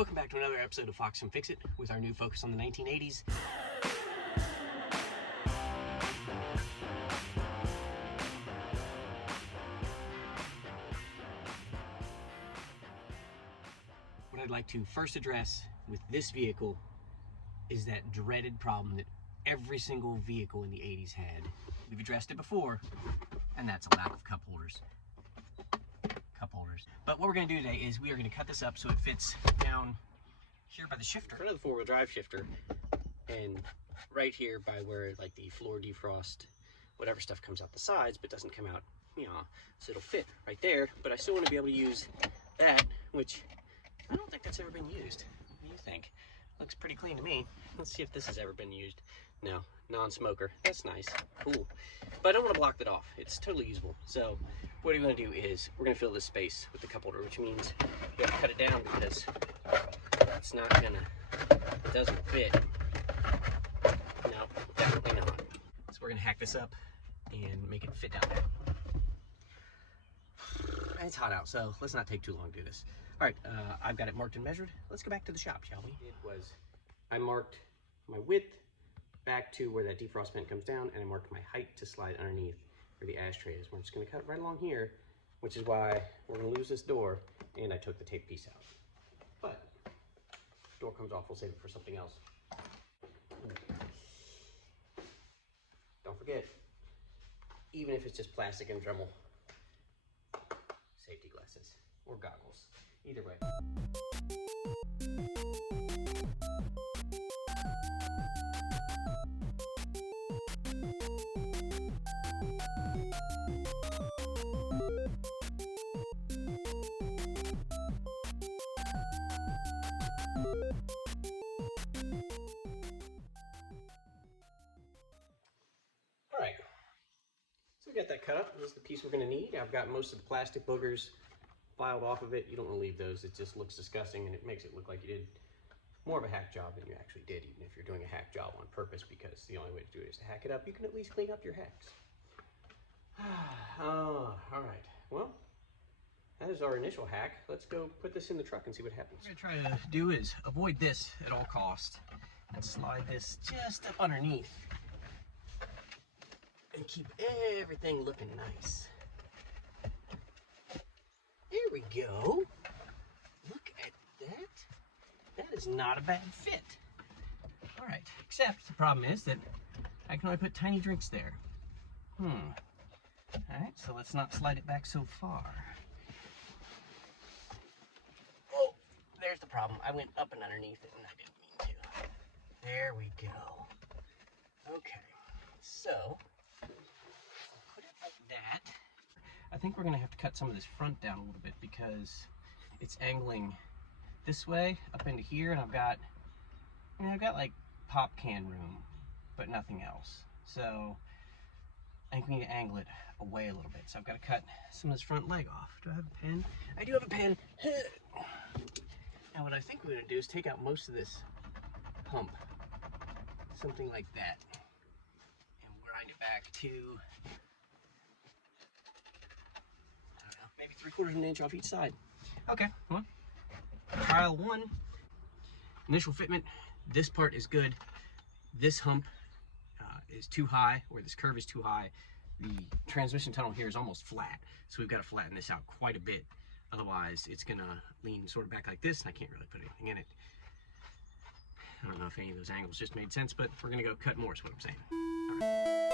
Welcome back to another episode of Fox and Fix It with our new focus on the 1980s. What I'd like to first address with this vehicle is that dreaded problem that every single vehicle in the 80s had. We've addressed it before, and that's a lack of cup holders. But what we're going to do today is we are going to cut this up so it fits down here by the shifter, front of the four-wheel drive shifter, and right here by where like the floor defrost, whatever stuff comes out the sides but doesn't come out, so it'll fit right there. But I still want to be able to use that, which I don't think that's ever been used. What do you think? Looks pretty clean to me. Let's see if this has ever been used. No, non-smoker. That's nice. Cool. But I don't want to block that off. It's totally usable. So what we're going to do is we're going to fill this space with the cup holder, which means we have to cut it down because it's not going to, it doesn't fit. No, definitely not. So we're going to hack this up and make it fit down there. It's hot out, so let's not take too long to do this. All right, I've got it marked and measured. Let's go back to the shop, shall we? I marked my width back to where that defrost vent comes down, and I marked my height to slide underneath where the ashtray is. We're just gonna cut right along here, which is why we're gonna lose this door, and I took the tape piece out. But door comes off, we'll save it for something else. Don't forget, even if it's just plastic and Dremel, safety glasses or goggles, either way. All right, so we got that cut up. This is the piece we're going to need. I've got most of the plastic boogers filed off of it. You don't want to leave those. It just looks disgusting, and it makes it look like you did more of a hack job than you actually did, even if you're doing a hack job on purpose, because the only way to do it is to hack it up. You can at least clean up your hacks. All right, well, that is our initial hack. Let's go put this in the truck and see what happens. What we're going to try to do is avoid this at all costs and slide this just up underneath and keep everything looking nice. There we go. Look at that. That is not a bad fit. All right, except the problem is that I can only put tiny drinks there. All right, so let's not slide it back so far. Oh, there's the problem. I went up and underneath it, and I didn't mean to. There we go. Okay, so put it like that. I think we're gonna have to cut some of this front down a little bit because it's angling this way up into here, and I've got like pop can room, but nothing else. So I think we need to angle it away a little bit. So I've got to cut some of this front leg off. Do I have a pen? I do have a pen. Now what I think we're gonna do is take out most of this hump, something like that, and grind it back to, maybe 3/4 of an inch off each side. Okay, well, trial one. Initial fitment, this part is good. This hump is too high, or this curve is too high. The transmission tunnel here is almost flat, so we've got to flatten this out quite a bit. Otherwise, it's gonna lean sort of back like this, and I can't really put anything in it. I don't know if any of those angles just made sense, but we're gonna go cut more is what I'm saying. All right.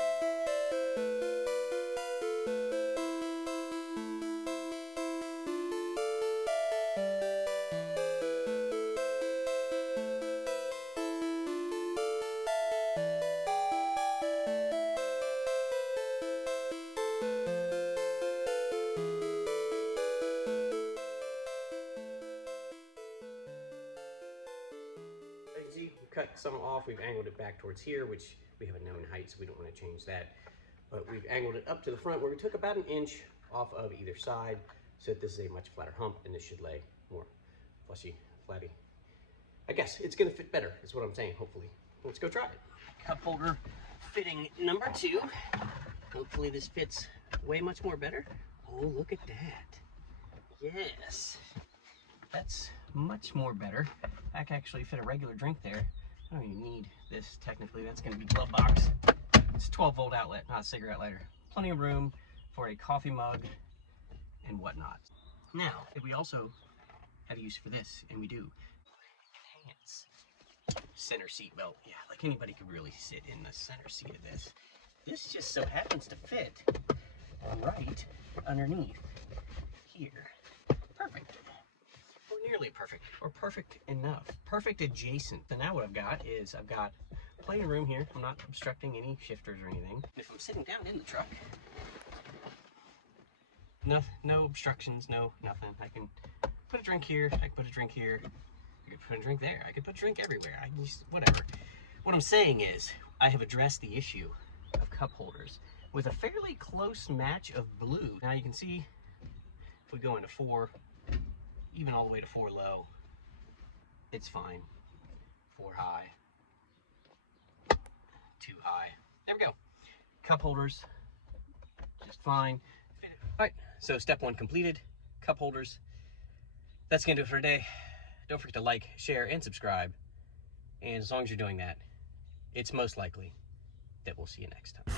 Cut some off. We've angled it back towards here, which we have a known height, so we don't want to change that. But we've angled it up to the front where we took about 1 inch off of either side, so that this is a much flatter hump, and this should lay more flushy, flatty. I guess it's going to fit better, is what I'm saying, hopefully. Let's go try it. Cup holder fitting number 2. Hopefully this fits way much more better. Oh, look at that. Yes. That's much more better. I can actually fit a regular drink there. I don't even need this technically. That's going to be glove box. It's a 12-volt outlet, not a cigarette lighter. Plenty of room for a coffee mug and whatnot. Now, if we also have use for this, and we do, enhance center seat belt. Yeah, like anybody could really sit in the center seat of this. This just so happens to fit right underneath here. Perfect. Or nearly perfect. Or perfect enough. Perfect adjacent. So now what I've got is I've got plenty of room here. I'm not obstructing any shifters or anything. If I'm sitting down in the truck, no obstructions, no nothing. I can put a drink here, I can put a drink here, I could put a drink there, I could put a drink everywhere. I can just, whatever. What I'm saying is, I have addressed the issue of cup holders with a fairly close match of blue. Now you can see, if we go into 4, even all the way to 4 low, it's fine. 4 high, 2 high. There we go. Cup holders, just fine. All right, so step 1 completed, cup holders. That's gonna do it for today. Don't forget to like, share, and subscribe. And as long as you're doing that, it's most likely that we'll see you next time.